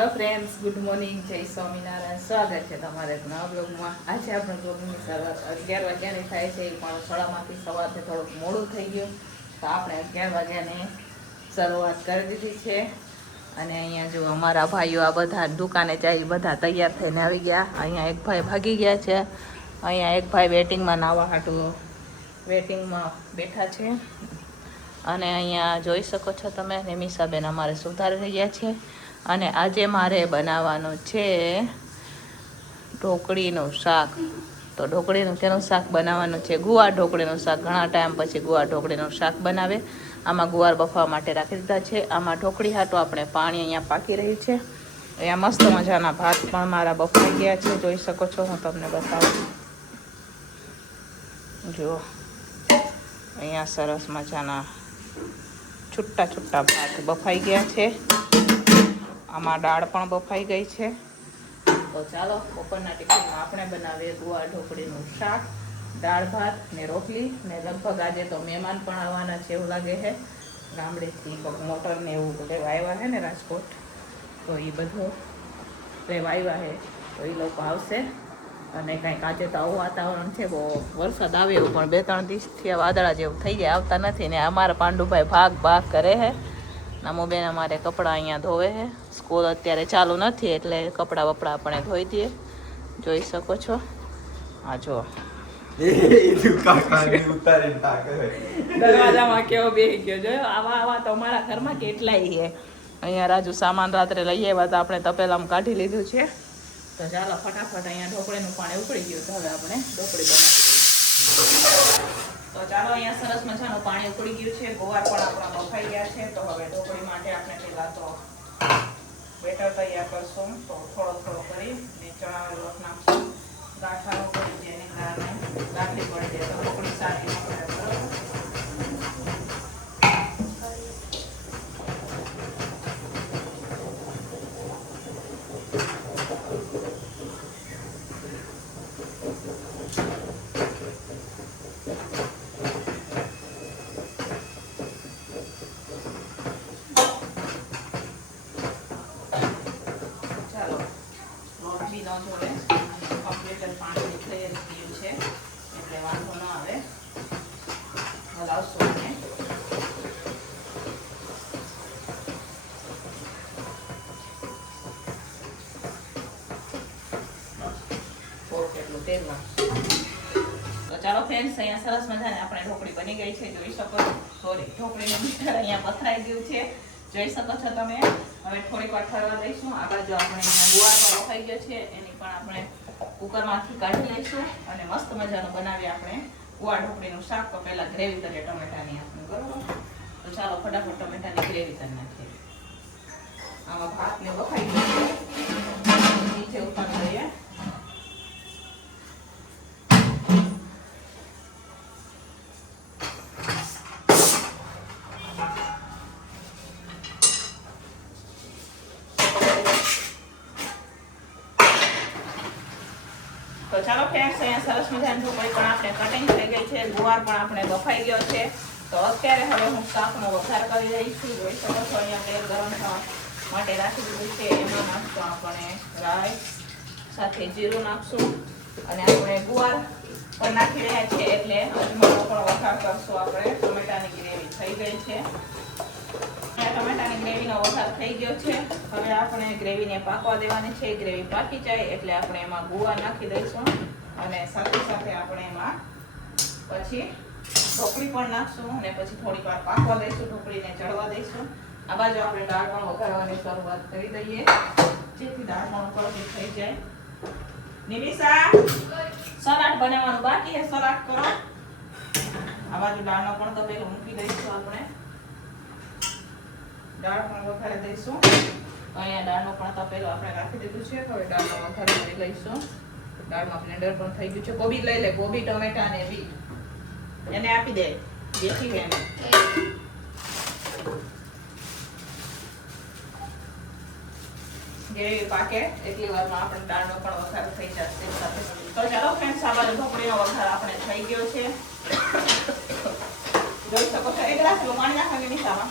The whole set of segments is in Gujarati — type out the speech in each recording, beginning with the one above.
હેલો ફ્રેન્ડ્સ, ગુડ મોર્નિંગ, જય સ્વામિનારાયણ. સ્વાગત છે તમારે નવા બ્લોગમાં. આજે આપણે બ્લોગની શરૂઆત 11 વાગ્યાની થાય છે, પણ શાળામાંથી સવારથી થોડુંક મોડું થઈ ગયું, તો આપણે 11 વાગ્યાની શરૂઆત કરી દીધી છે. અને અહીંયા જો અમારા ભાઈઓ આ બધા દુકાને જાય, બધા તૈયાર થઈને આવી ગયા. અહીંયા એક ભાઈ ભાગી ગયા છે, અહીંયા એક ભાઈ વેટિંગમાં નાવા હાટું વેટિંગમાં બેઠા છે. અને અહીંયા જોઈ શકો છો તમે, નિમિષાબેન અમારે સુધારી રહ્યા છે. અને આજે મારે બનાવવાનું છે ઢોકળીનું શાક. તો ઢોકળીનું કેનું શાક બનાવવાનું છે? ગુવાર ઢોકળીનું શાક. ઘણા ટાઈમ પછી ગુવાર ઢોકળીનું શાક બનાવે. આમાં ગુવાર બફવા માટે રાખી દીધા છે. આમાં ઢોકળી હાટું આપણે પાણી અહીંયા પાકી રહી છે. અહીંયા મસ્ત મજાના ભાત પણ મારા બફાઈ ગયા છે, જોઈ શકો છો. હું તમને બતાવું, જુઓ અહીંયા સરસ મજાના છૂટા છૂટા ભાત બફાઈ ગયા છે. આમાં દાળ પણ બફાઈ ગઈ છે. તો ચાલો બપોરના ટિફિનમાં આપણે બનાવીએ ગુવાર ઢોકળીનું શાક, દાળ ભાત ને રોટલી. ને લગભગ આજે તો મહેમાન પણ આવવાના છે એવું લાગે છે, ગામડેથી મોટર ને એવું લેવા આવ્યા છે ને રાજકોટ, તો એ બધું લેવા આવ્યા છે. તો એ લોકો આવશે. અને કંઈક આજે તો આવું વાતાવરણ છે, બહુ વરસાદ આવે એવું, પણ 2-3 દિવસથી વાદળા જેવું થઈ જાય, આવતા નથી. ને અમારા પાંડુભાઈ ભાગ કરે છે. નામુબેન અમારે કપડાં અહીંયા ધોવે છે. સ્કૂલ અત્યારે ચાલુ નથી એટલે કપડાં બપડા આપણે ધોઈ દઈએ, જોઈ શકો છો. હા જો દરવાજામાં કેવો બેસી ગયો, જોયો. આવા તો અમારા ઘરમાં કેટલાય છે. અહીંયા રાજુ સામાન રાત્રે લઈ આવ્યા હતા, આપણે તપેલામાં કાઢી લીધું છે. તો ચાલો ફટાફટ, અહીંયા ઢોકળીનું પાણી ઉકળી ગયું, તો હવે આપણે ઢોકળી બનાવી દઈએ. તો ચાલો, અહીંયા સરસ મજાનું પાણી ઉકળી ગયું છે. ગોવાર પણ આપણા બફાઈ ગયા છે. તો હવે ઢોકળી માટે આપણે પહેલાં તો બેટર તૈયાર કરશું. તો થોડો કરી ચણાનો લોટ નાખશું, ગાંઠાનો કરી જેની કારણે ગાંઠી પડી જાય તો ઢોકળી સારી પડે. બરાબર. પાણી થઈ ગયું છે એટલે વાંધો ન આવે. હલાવશું ને એટલું તેલ નાખશું. તો ચાલો ફ્રેન્ડ્સ, અહીંયા સરસ મજાની આપણે ઢોકળી બની ગઈ છે, જોઈ શકો છો. સોરી, ઢોકળીનું મિક્સર અહીંયા પથરાઈ ગયું છે, જોઈ શકો છો તમે. હવે થોડીક વાર ઠરવા દઈશું. આ બાજુ આપણે અહીંયા ગુવાર પણ બફાઈ ગયો છે, એની પણ આપણે કુકરમાંથી કાઢી લઈશું અને મસ્ત મજાનું બનાવીએ આપણે ગુવાર ઢોકળીનું શાક. તો પહેલાં ગ્રેવી કરીએ ટમેટાની આપણે, બરોબર. તો ચાલો ફટાફટ ટમેટાની ગ્રેવી કરી નાખીએ. આમાં ભાતને બફાઈ ગયો છે, નીચે ઉતારી દઈએ. તો ચાલો ફ્રેન્ડ્સ, અહીંયા સરસ મજાની ઢોકળી પણ આપણે કટિંગ થઈ ગઈ છે, ગુવાર પણ આપણે બફાઈ ગયો છે. તો અત્યારે હવે હું શાકનો વઘાર કરી રહી છું. જોઈ શકો છો, અહીંયા તેલ ગરમ થવા માટે રાખી દીધું છે. એમાં નાખશું આપણે રાઈ, સાથે જીરું નાખશું. અને આપણે ગુવાર પણ નાખી રહ્યા છીએ એટલે અજમાનો પણ વઘાર કરશું આપણે. ટમેટાની ગ્રેવી થઈ ગઈ છે. ટમેટાની ગ્રેવીનો વઘાર થઈ ગયો છે. હવે આપણે ગ્રેવીને પાકવા દેવાની છે. ગ્રેવી પાકી જાય એટલે આપણે એમાં ગુવાર નાખી દઈશું અને સાથે સાથે આપણે એમાં પછી ઢોકળી પણ નાખશું અને પછી થોડીક વાર પાકવા દઈશું, ઢોકળીને ચડવા દઈશું. આ બાજુ આપણે દાળ પણ વઘારવાની શરૂઆત કરી દઈએ, જેથી દાળ પણ કડવી થઈ જાય. નિમિષા, સલાડ બનાવવાનું બાકી છે, સલાડ કરો. આ બાજુ દાળનો પણ તો પેલું મૂકી દઈશું આપણે. દાળ પણ વઘારી દઈશું. અહીંયા દાળનો પણ તપેલો આપણે રાખી દીધું છે. હવે દાળનો વઘાર કરી લઈશું. દાળમાં બ્લેન્ડર પણ થઈ ગયું છે. કોબી લઈ લે, કોબી, ટમેટા ને બીટ એને આપી દે, જેથી એને ગ્રેવી પાકે એટલી વારમાં આપણે દાળનો પણ વઘાર થઈ જશે સાથે. તો ચાલો ફ્રેન્ડ્સ, આ બાજુ ઢોકળીનો વઘાર આપણે થઈ ગયો છે. જોઈ શકો છો. એક ગ્લાસ પાણી નાખવાની નિશામાં.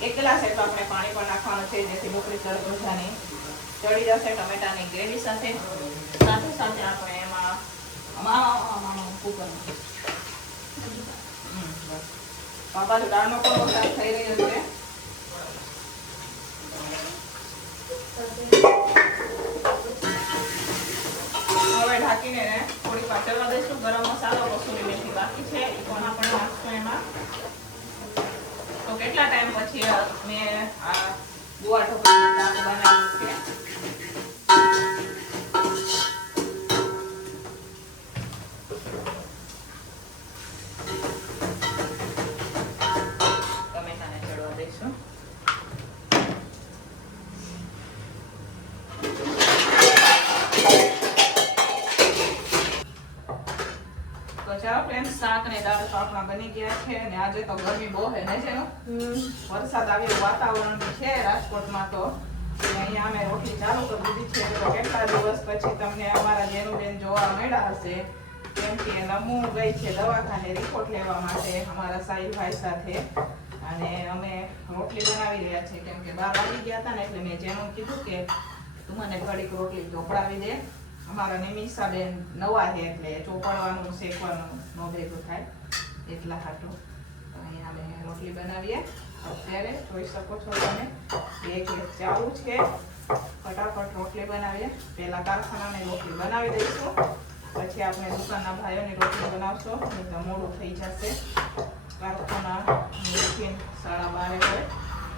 1 ગ્લાસ એટલું આપણે પાણી પણ નાખવાનું છે, જેથી ઢોકળી સરસ મજાની ચડી જશે ટમેટાની ગ્રેવી સાથે. સાથે સાથે આપણે એમાં બાજુ દાળનો પણ વઘાર થઈ રહ્યો છે. હવે ઢાંકીને થોડી વાર ચડવા દઈશું. ગરમ મસાલો, કસૂરી મેથી બાકી છે, એ પણ આપણે નાખશું એમાં. તો કેટલા ટાઈમ પછી મેં આ ગુવાર ઢોકળીનું શાક બનાવ્યું છે. ટમેટાને ચડવા દઈશું. ચાલો ફ્રેન્ડ્સ, શાક ને દાળ તો આપણા બની ગયા છે. અને આજે તો ગરમી બહુ છે ને, છે વરસાદ આવ્યો વાતાવરણ છે રાજકોટમાં. તો અહીંયા અમે રોટલી ચાલુ કરી દીધી છે. તો કેટલા દિવસ પછી તમને અમારા જેનુબેન જોવા મળ્યા હશે, કેમ કે નમુ ગઈ છે દવાખાને રિપોર્ટ લેવા માટે અમારા સાહીભાઈ સાથે. અને અમે રોટલી બનાવી રહ્યા છીએ, કેમ કે 12 વાગી ગયા હતા ને, એટલે મેં જેનું કીધું કે તું મને ઘડીક રોટલી ચોપડાવી દે. અમારા નિમિષાબેન નવા છે, એટલે ચોપડવાનું શેકવાનું ન ભેગું થાય એટલા હાટું. તો અહીંયા અમે રોટલી બનાવીએ. અત્યારે જોઈ શકો છો તમે, 1 ગેસ ચાલુ છે. ફટાફટ રોટલી બનાવીએ. પહેલા કારખાનાની રોટલી બનાવી દઈશું, પછી આપણે દુકાનના ભાઈઓની રોટલી બનાવશો, નહીં તો મોડું થઈ જશે. કારખાના ટિફિન 12:30 હોય,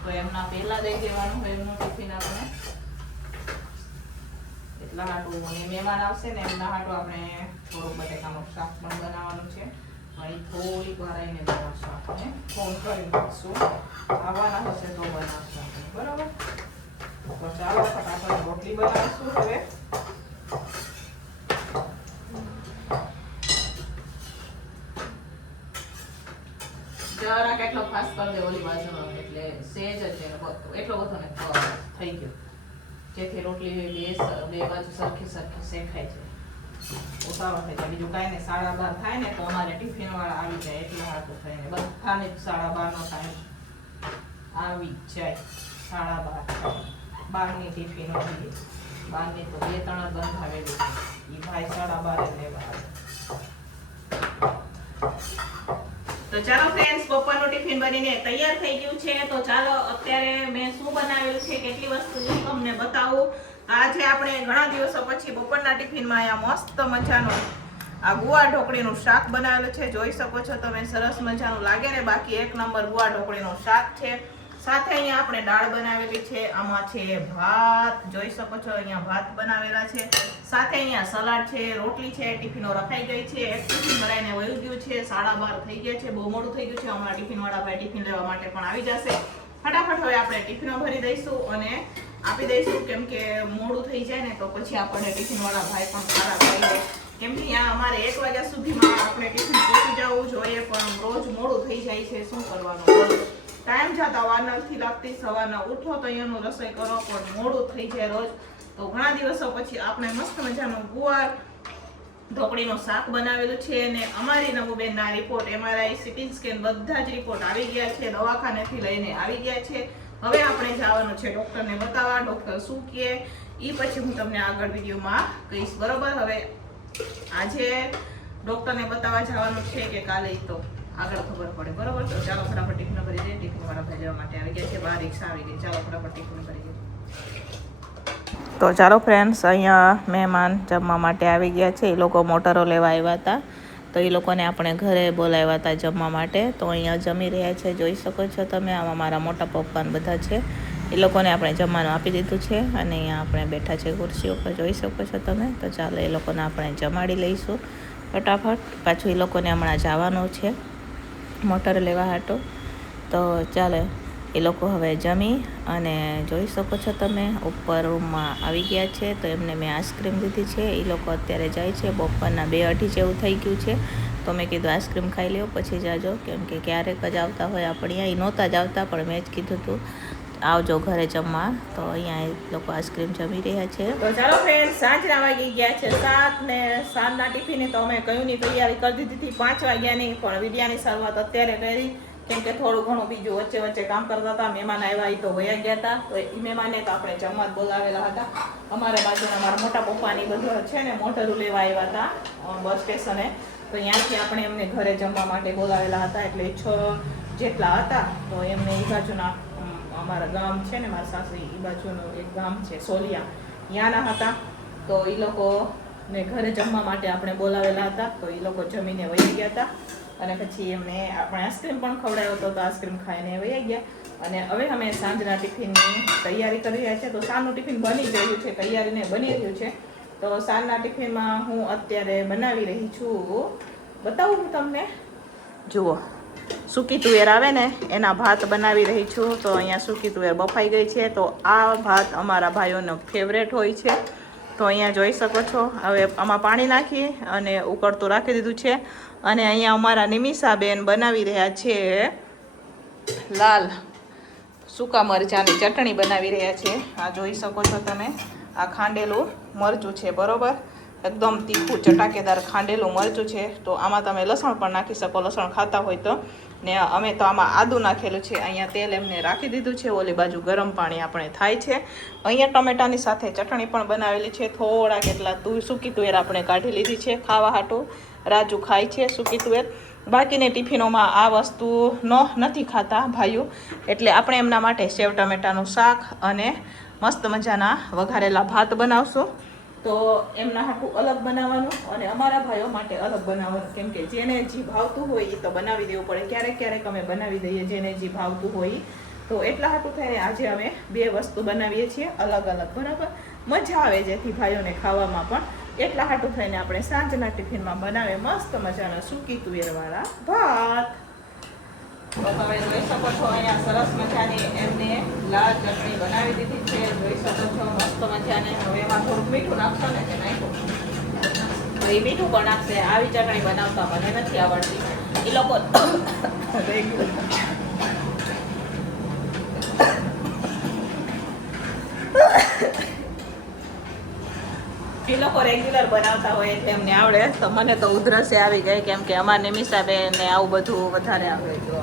તો એમના પહેલા દઈ દેવાનું હોય એમનું ટિફિન આપણે. એટલા હાટું મહેમાન આવશે ને, એમના હાટું આપણે થોડુંક બટેકાનું શાક પણ બનાવવાનું છે. પણ એ થોડીક વાર આવીને બનાવશું. આપણે ફોન કરી નાખશું, આવવાના હશે તો બનાવશું આપણે, બરાબર? તો ચાલો ફટાફટ રોટલી બનાવીશું હવે. જરા કેટલો ફાસ્ટ કરી દે ઓલી બાજુનો, એટલે સેજ જ એટલો બધો ને થઈ ગયો, જેથી રોટલી બે બાજુ સરખી શેકાય છે. ઉતાવળ થઈ જાય. બીજું કાંઈ નહીં, 12:30 થાય ને તો અમારે ટિફિન વાળા આવી જાય, એટલા હાથું થઈને બધાને 12:30 નો ટાઈમ આવી જાય. 12:30 12ની ટિફિન આવી. 12ની તો 2-3 બંધ આવેલી છે. એ ભાઈ 12:30 લેવા આવે. તો ચાલો ફ્રેન્ડ્સ, બપોરનું ટિફિન બનીને તૈયાર થઈ ગયું છે. તો ચાલો અત્યારે મેં શું બનાવેલું છે, કેટલી વસ્તુ તમને બતાવું. આજે આપણે ઘણા દિવસો પછી બપોરના ટિફિનમાં અહીંયા મસ્ત મજાનું આ ગુવાર ઢોકળીનું શાક બનાવેલું છે. જોઈ શકો છો તમે, સરસ મજાનું લાગે ને. બાકી 1 નંબર ગુવાર ઢોકળીનું શાક છે. સાથે અહીંયા આપણે દાળ બનાવેલી છે. આમાં છે ભાત, જોઈ શકો છો અહીંયા ભાત બનાવેલા છે. સાથે અહીંયા સલાડ છે, રોટલી છે. ટિફિનો રખાઈ ગઈ છે. એક ટિફિન ભરાઈને વયું ગયું છે. 12:30 થઈ ગયા છે, બહુ મોડું થઈ ગયું છે. હમણાં ટિફિન વાળા ભાઈ ટિફિન લેવા માટે પણ આવી જશે. ફટાફટ હવે આપણે ટિફિનો ભરી દઈશું અને આપી દઈશું, કેમ કે મોડું થઈ જાય ને તો પછી આપણને ટિફિન વાળા ભાઈ પણ સારા થઈ જાય. કેમ કે અહીંયા અમારે 1 વાગ્યા સુધીમાં આપણે ટિફિન પહોંચી જવું જોઈએ, પણ રોજ મોડું થઈ જાય છે. શું કરવાનું, ટાઈમ જતા વાર નથી લાગતી. સવારના ઉઠો તો અહીંયાનું રસોઈ કરો, પણ મોડું થઈ જાય રોજ. તો ઘણા દિવસો પછી આપણે મસ્ત મજાનું ગુવાર ઢોકળીનું શાક બનાવેલું છે. અને અમારી નવુબેનના રિપોર્ટ, MRI, CT સ્કેન બધા જ રિપોર્ટ આવી ગયા છે. દવાખાનેથી લઈને આવી ગયા છે. હવે આપણે જવાનું છે ડૉક્ટરને બતાવવા. ડૉક્ટર શું કહે એ પછી હું તમને આગળ વિડીયોમાં કહીશ, બરોબર? હવે આજે ડૉક્ટરને બતાવવા જવાનું છે કે કાલે, તો આગળ ખબર પડે, બરોબર? તો ચાલો ફટાફટ ટિફિન ભરી દઈએ. ટિફિન વાળા ભાઈ જવા માટે આવી ગયા છે, બહાર રિક્ષા આવી ગઈ. ચાલો ફટાફટ ટિફિન ભરી દઈએ. તો ચાલો ફ્રેન્ડ્સ, અહીંયા મહેમાન જમવા માટે આવી ગયા છે. એ લોકો મોટરો લેવા આવ્યા હતા, તો એ લોકોને આપણે ઘરે બોલાવ્યા હતા જમવા માટે. તો અહીંયા જમી રહ્યા છે, જોઈ શકો છો તમે. આમાં મારા મોટા પપ્પાને બધા છે. એ લોકોને આપણે જમવાનું આપી દીધું છે. અને અહીંયા આપણે બેઠા છે ખુરશી ઉપર, જોઈ શકો છો તમે. તો ચાલો એ લોકોને આપણે જમાડી લઈશું ફટાફટ. પાછું એ લોકોને હમણાં જવાનું છે મોટર લેવા હાટો. તો ચાલો એ લોકો હવે જમી અને જોઈ શકો છો તમે ઉપર રૂમમાં આવી ગયા છે. તો એમને મેં આઈસ્ક્રીમ દીધી છે. એ લોકો અત્યારે જાય છે. બપોરના 2-2:30 જેવું થઈ ગયું છે. તો મેં કીધું આઈસ્ક્રીમ ખાઈ લ્યો પછી જાજો, કેમ કે ક્યારેક જ આવતા હોય આપણે અહીંયા. એ નહોતા જ આવતા, પણ મેં જ કીધું હતું આવજો ઘરે જમવા. તો અહીંયા એ લોકો આઈસ્ક્રીમ જમી રહ્યા છે. તો ચાલો ફ્રેન્ડ, સાંજના વાગી ગયા છે 7 ને સાંજના ટિફિને તો અમે કયુંની તૈયારી કરી દીધી હતી 5 વાગ્યાની, પણ વિડિયાની શરૂઆત અત્યારે કરી. કેમ કે થોડું ઘણું બીજું વચ્ચે વચ્ચે કામ કરતા હતા. મહેમાન આવ્યા એ તો વયા ગયા હતા. તો એ મહેમાને તો આપણે જમવા બોલાવેલા હતા. અમારે બાજુના મારા મોટા પપ્પાની બધું છે ને મોટરું લેવા આવ્યા હતા બસ સ્ટેશને. તો ત્યાંથી આપણે એમને ઘરે જમવા માટે બોલાવેલા હતા. એટલે 6 જેટલા હતા. તો એમને એ બાજુના અમારા ગામ છે ને મારા સાસરી એ બાજુનું એક ગામ છે સોલિયા, ત્યાંના હતા. તો એ લોકોને ઘરે જમવા માટે આપણે બોલાવેલા હતા. તો એ લોકો જમીને વહી ગયા હતા. અને પછી એમને આપણે આઈસ્ક્રીમ પણ ખવડાવ્યો હતો. તો આઈસ્ક્રીમ ખાઈને વહી ગયા. અને હવે અમે સાંજના ટિફિનની તૈયારી કરી રહ્યા છીએ. તો સાંજનું ટિફિન બની ગયું છે, તૈયારીને બની રહ્યું છે. તો સાંજના ટિફિનમાં હું અત્યારે બનાવી રહી છું, બતાવું હું તમને. જુઓ, સૂકી તુવેર આવે ને એના ભાત બનાવી રહી છું. તો અહીંયા સૂકી તુવેર બફાઈ ગઈ છે. તો આ ભાત અમારા ભાઈઓનો ફેવરેટ હોય છે. તો અહીંયા જોઈ શકો છો. હવે આમાં પાણી નાખી અને ઉકળતું રાખી દીધું છે. અને અહીંયા અમારા નિમિષાબેન બનાવી રહ્યા છે લાલ સૂકા મરચાંની ચટણી બનાવી રહ્યા છે. આ જોઈ શકો છો તમે. આ ખાંડેલું મરચું છે, બરોબર, એકદમ તીખું ચટાકેદાર ખાંડેલું મરચું છે. તો આમાં તમે લસણ પણ નાખી શકો, લસણ ખાતા હોય તો. ને અમે તો આમાં આદું નાખેલું છે. અહીંયા તેલ એમને રાખી દીધું છે. ઓલી બાજુ ગરમ પાણી આપણે થાય છે. અહીંયા ટમેટાની સાથે ચટણી પણ બનાવેલી છે. થોડા કેટલા સૂકી તુવેર આપણે કાઢી લીધી છે ખાવા હાટું. રાજુ ખાય છે સૂકી તુવેર. બાકીની ટિફિનોમાં આ વસ્તુ નથી ખાતા ભાઈઓ. એટલે આપણે એમના માટે સેવ ટમેટાનું શાક અને મસ્ત મજાના વઘારેલા ભાત બનાવશું. તો એમના હાટું અલગ બનાવવાનું અને અમારા ભાઈઓ માટે અલગ બનાવવાનું. કેમ કે જેને જે ભાવતું હોય એ તો બનાવી દેવું પડે. ક્યારેક ક્યારેક અમે બનાવી દઈએ જેને જે ભાવતું હોય. તો એટલા હાટું થઈને આજે અમે 2 વસ્તુ બનાવીએ છીએ અલગ અલગ, બરાબર. મજા આવે જેથી ભાઈઓને ખાવામાં પણ. એટલા હાટું થઈને આપણે સાંજના ટિફિનમાં બનાવે મસ્ત મજાના સૂકી તુવેરવાળા ભાત. તો તમે જોઈ શકો છો અહીંયા સરસ મજાની એમને લાલ ચટણી બનાવી દીધી છે. જોઈ શકો છો મસ્ત મજાને. હવે એમાં થોડુંક મીઠું નાખશો ને કે નાખ્યું તો એ મીઠું પણ નાખશે. આવી ચટણી બનાવતા મને નથી આવડતી. એ લોકો એ લોકો રેગ્યુલર બનાવતા હોય એટલે એમને આવડે. તો મને તો ઉધરસે આવી ગઈ કેમ કે અમારા નિમિષાબેન ને આવું બધું વધારે આવડે. જો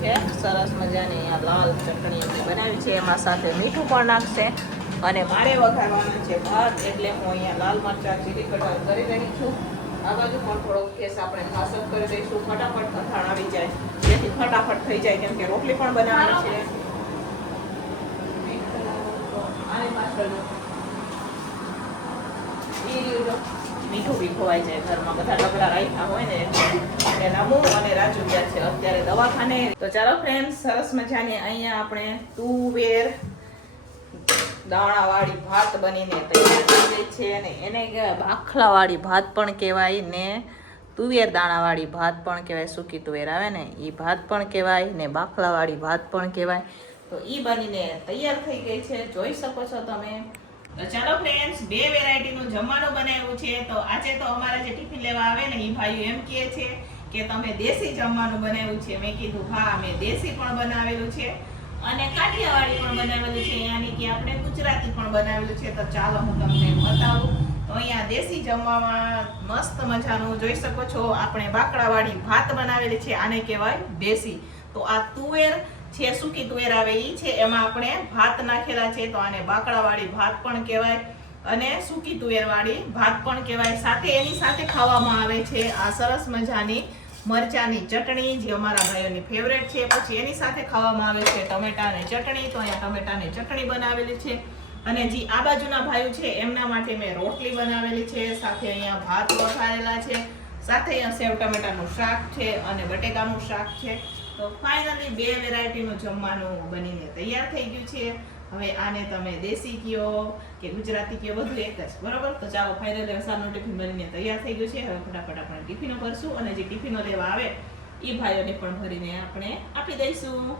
છે સરસ મજાની આ લાલ ચટણી એમની બનાવી છે. એમાં સાથે મીઠું પણ નાખશે. અને મારે વઘારવાના છે ભાત. એટલે હું અહીંયા લાલ મરચાં ચીલી કટર કરી રહી છું. આ બાજુ પણ થોડોક કેસ આપણે ખાસક કરી દઈશું. ફટાફટ કથાણ આવી જાય જેથી ફટાફટ થઈ જાય. કેમ કે રોટલી પણ બનાવવાની છે. આની પાછળ મીઠું બી ખોવાઈ જાય ઘરમાં. બધા ડબલા રાખ્યા હોય ને એટલે નમુ અને રાજુ ગયા છે અત્યારે દવાખાને. તો ચાલો ફ્રેન્ડ્સ, સરસ મજાની અહીંયા આપણે તુવેર દાણાવાળી ભાત બનીને તૈયાર થઈ ગઈ છે. અને એને બાખલાવાળી ભાત પણ કહેવાય ને તુવેર દાણાવાળી ભાત પણ કહેવાય. સૂકી તુવેર આવે ને એ ભાત પણ કહેવાય ને બાખલાવાળી ભાત પણ કહેવાય. તો એ બનીને તૈયાર થઈ ગઈ છે, જોઈ શકો છો તમે. તો ચાલો ફ્રેન્ડ્સ, 2 વેરાયટીનું જમવાનું બનાવ્યું છે. તો આજે તો અમારા જે ટિફિન લેવા આવે ને એ ભાઈઓ એમ કહે છે કે તમે દેશી જમવાનું બનાવ્યું છે. મેં કીધું હા, અમે દેશી પણ બનાવેલું છે અને કાઠિયાવાડી પણ બનાવેલું છે. યાની કે આપણે ગુજરાતી પણ બનાવેલું છે. તો ચાલો હું તમને બતાવું. તો અહીંયા દેશી જમવામાં મસ્ત મજાનું જોઈ શકો છો. આપણે બાકડાવાળી ભાત બનાવેલી છે. આને કહેવાય દેશી. તો આ તુવેર છે, સૂકી તુવેર આવે ઈ છે, એમાં આપણે ભાત નાખેલા છે. તો આને બાકડાવાળી ભાત પણ કહેવાય અને સૂકી તુવેરવાળી ભાત પણ કહેવાય. સાથે એની સાથે ખાવામાં આવે છે આ સરસ મજાની મરચાની ચટણી, જે અમારા ભાઈઓની ફેવરેટ છે. પછી એની સાથે ખાવામાં આવે છે ટમેટાની ચટણી. તો અહીંયા ટમેટાની ચટણી બનાવેલી છે. અને જે આ બાજુના ભાઈઓ છે એમના માટે મેં રોટલી બનાવેલી છે. સાથે અહીંયા ભાત વઘારેલા છે. સાથે અહીંયા સેવ ટમેટાનું શાક છે અને બટેકાનું શાક છે. તો ફાઇનલી 2 વેરાયટીનું જમવાનું બનીને તૈયાર થઈ ગયું છે. હવે આને તમે દેશી કયો કે ગુજરાતી કયો, બધું એક જ, બરોબર. તો ચાલો ફાઇનલી સારનું ટિફિન બનીને તૈયાર થઈ ગયું છે. હવે ફટાફટ આપણે ટિફિનો ભરશું અને જે ટિફિનો લેવા આવે એ ભાઈઓને પણ ભરીને આપણે આપી દઈશું.